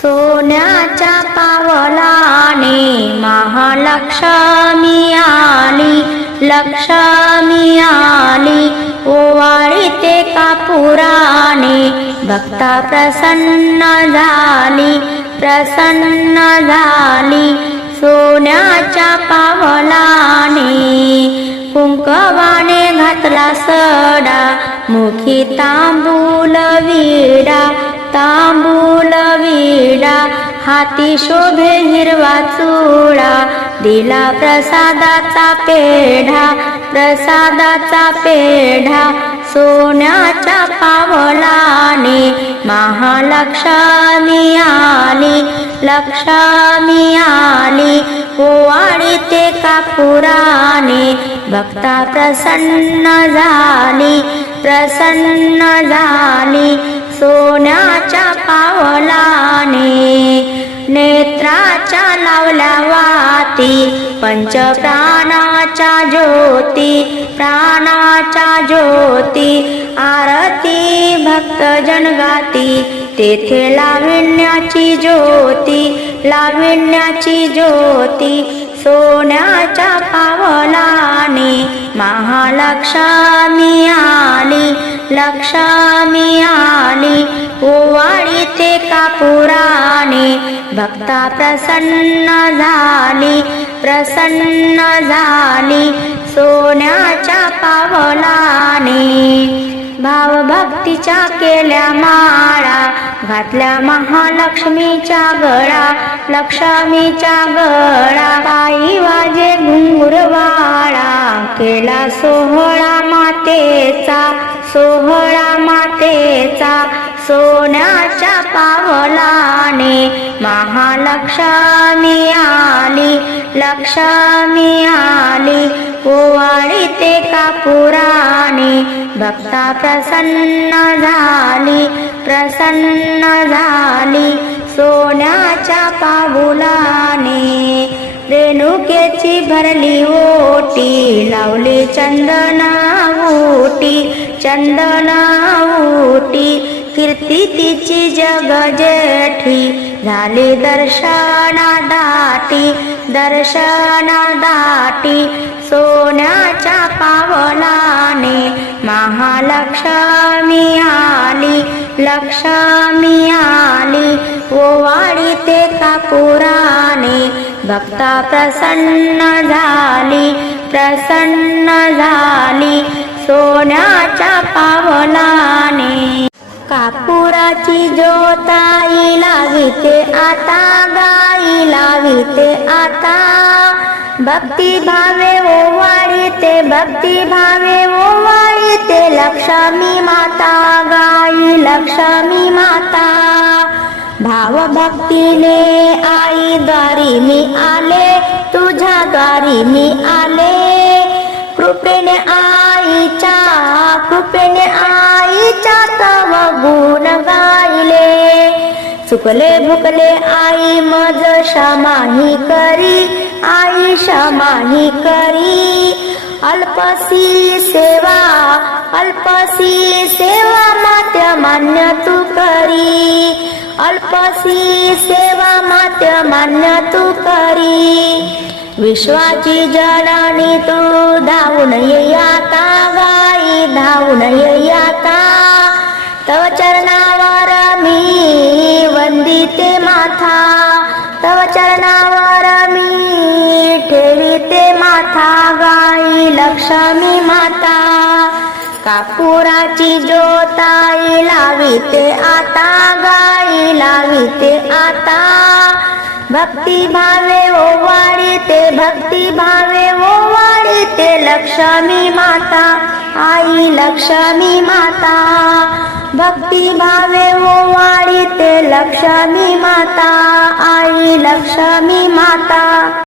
सोन्याच्या पावलाने महालक्ष्मी आली लक्ष्मी आली ओवाळी ते कापुराने भक्ता प्रसन्न झाली प्रसन्न झाली सोन्याच्या पावलाने. कुंकवाने घातला सडा मुखी तांबूल विडा तांबूल विडा हाती शोभे हिरवा चुडा दिला प्रसादाचा पेढा प्रसादाचा पेढा सोन्याच्या पावलाने महालक्ष्मी आली लक्ष्मी आली ओवाळी ते कापुराने भक्ता प्रसन्न झाली प्रसन्न झाली. सोन्याच्या पावलाने नेत्राच्या लावल्या वाती पंचप्राणाच्या ज्योती प्राणाच्या ज्योती आरती भक्त जनगाती तेथे लाविण्याची ज्योती लाविण्याची ज्योती सोन्याच्या पावलाने महालक्ष्मी आली. लक्ष्मी आली ओवाळी ते कापुराने भक्ता प्रसन्न झाली प्रसन्न झाली सोन्याच्या पावलाने. भावभक्तीच्या केल्या माळा घातल्या महालक्ष्मीच्या गळा लक्ष्मीच्या गळा. पायी वाजे घुंगुरवा केला सोहळा मातेचा सोहळा मातेचा सोन्याच्या पावलाने महालक्ष्मी आली लक्ष्मी आली. ओवाळी ते कापुराने भक्ता प्रसन्न झाली प्रसन्न झाली. सोन्याच्या पाऊलाने रेणुकेची भरली हो, ओटी लावली चंदना ओटी चंदना ओटी कीर्ती तिची जग जेठी झाली दर्शना दाटी दर्शना दाटी. सोन्याच्या पावलाने महालक्ष्मी आली लक्ष्मी आली. ओवाळी ते काकुराने भक्ता प्रसन्न झाली. प्रसन्न झाली सोन्याच्या पावलाने. कापुराची ज्योताई लाविते आता गाई लाविते आता भक्ती भावे ओवाळीते भक्ती भावे ओवाळीते लक्ष्मी माता गाई लक्ष्मी माता. भाव भक्तीने आई द्वारी मी आले तुझ्या द्वारी मी आले. कृपेने आईच्या कृपेने आईच्या तव गुण गायले चुकले भुकले आई मज क्षमाही करी आई क्षमाही करी. अल्पसी सेवा अल्पसी सेवा मात्य मान्य तू करी. अल्पसी सेवा मात्य मान्य तू करी. विश्वाची जननी तू धावून ये आता गाई धावून ये आता तव चरणावर मी वंदिते माथा तव चरणावर मी ठेविते माथा गाई लक्ष्मी माता कापुराची ज्योताई लाविते आता गाई लाविते आता भक्ती भावे ओवाळीते भक्ती भावे ओवाळीते लक्ष्मी माता आई लक्ष्मी माता. भक्ती भावे ओवाळीते लक्ष्मी माता आई लक्ष्मी माता.